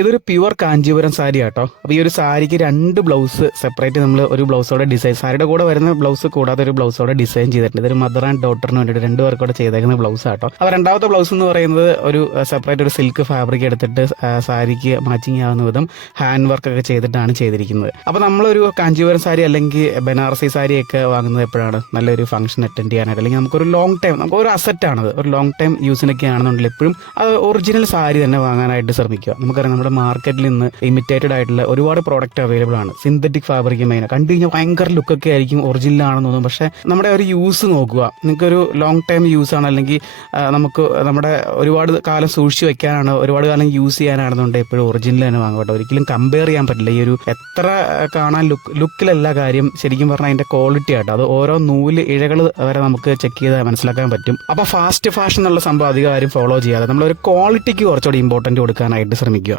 ഇതൊരു പ്യുവർ കാഞ്ചീപുരം സാരി ആട്ടോ. അപ്പോൾ ഈ ഒരു സാരിക്ക് 2 ബ്ലൗസ് സെപ്പറേറ്റ് നമ്മൾ ഒരു ബ്ലൗസോടെ ഡിസൈൻ, സാരിയുടെ കൂടെ വരുന്ന ബ്ലൗസ് കൂടാതെ ഒരു ബ്ലൗസോടെ ഡിസൈൻ ചെയ്തിട്ടുണ്ട്. ഇതൊരു മദർ ആൻഡ് ഡോട്ടറിന് വേണ്ടിയിട്ട് 2 പേർക്കൂടെ ചെയ്തേക്കുന്ന ബ്ലൗസ് ആട്ടോ. അപ്പോൾ രണ്ടാമത്തെ ബ്ലൗസ് എന്ന് പറയുന്നത് ഒരു സെപ്പറേറ്റ് ഒരു സിൽക്ക് ഫാബ്രിക് എടുത്തിട്ട് സാരിക്ക് മാച്ചിങ് ആവുന്ന വിധം ഹാൻഡ് വർക്ക് ഒക്കെ ചെയ്തിട്ടാണ് ചെയ്തിരിക്കുന്നത്. അപ്പോൾ നമ്മളൊരു കാഞ്ചീപുരം സാരി അല്ലെങ്കിൽ ബനാറസി സാരിയൊക്കെ വാങ്ങുന്നത് എപ്പോഴാണ്? നല്ലൊരു ഫംഗ്ഷൻ അറ്റൻഡ് ചെയ്യാനായിട്ട്, അല്ലെങ്കിൽ നമുക്കൊരു ലോങ് ടൈം, നമുക്കൊരു അസറ്റാണത്, ഒരു ലോങ് ടൈം യൂസിനൊക്കെ ആണെന്നുണ്ടെങ്കിൽ എപ്പോഴും അത് ഒറിജിനൽ സാരി തന്നെ വാങ്ങാനായിട്ട് ശ്രമിക്കുക. നമുക്കറിയാം നമ്മുടെ മാർക്കറ്റിൽ നിന്ന് ഇമിറ്റേറ്റഡ് ആയിട്ടുള്ള ഒരുപാട് പ്രോഡക്റ്റ് അവൈലബിൾ ആണ്. സിന്തറ്റിക് ഫാബ്രിക് മെയിൻ കണ്ടു കഴിഞ്ഞാൽ ഭയങ്കര ലുക്കൊക്കെ ആയിരിക്കും, ഒറിജിനൽ ആണെന്ന് തോന്നും. പക്ഷേ നമ്മുടെ ഒരു യൂസ് നോക്കുക, നിങ്ങൾക്കൊരു ലോങ് ടൈം യൂസ് ആണ്, അല്ലെങ്കിൽ നമുക്ക് നമ്മുടെ ഒരുപാട് കാലം സൂക്ഷിച്ച് വെക്കാനാണ്, ഒരുപാട് കാലം യൂസ് ചെയ്യാനാണെന്നുണ്ടെങ്കിൽ എപ്പോഴും ഒറിജിനൽ തന്നെ വാങ്ങട്ടെ. ഒരിക്കലും കമ്പയർ ചെയ്യാൻ പറ്റില്ല. ഈ ഒരു എത്ര കാണാൻ ലുക്കിലല്ല കാര്യം, ശരിക്കും പറഞ്ഞാൽ അതിന്റെ ക്വാളിറ്റി ആട്ടോ. അത് ഓരോ നൂല് ഇഴകൾ വരെ നമുക്ക് ചെക്ക് ചെയ്ത് മനസ്സിലാക്കാൻ പറ്റും. അപ്പോൾ ഫാസ്റ്റ് ഫാഷൻ എന്നുള്ള സംഭവം അധികം ആരും ഫോളോ ചെയ്യാതെ നമ്മളൊരു ക്വാളിറ്റിക്ക് കുറച്ചുകൂടി ഇമ്പോർട്ടൻറ്റ് കൊടുക്കാനായിട്ട് ശ്രമിക്കുക.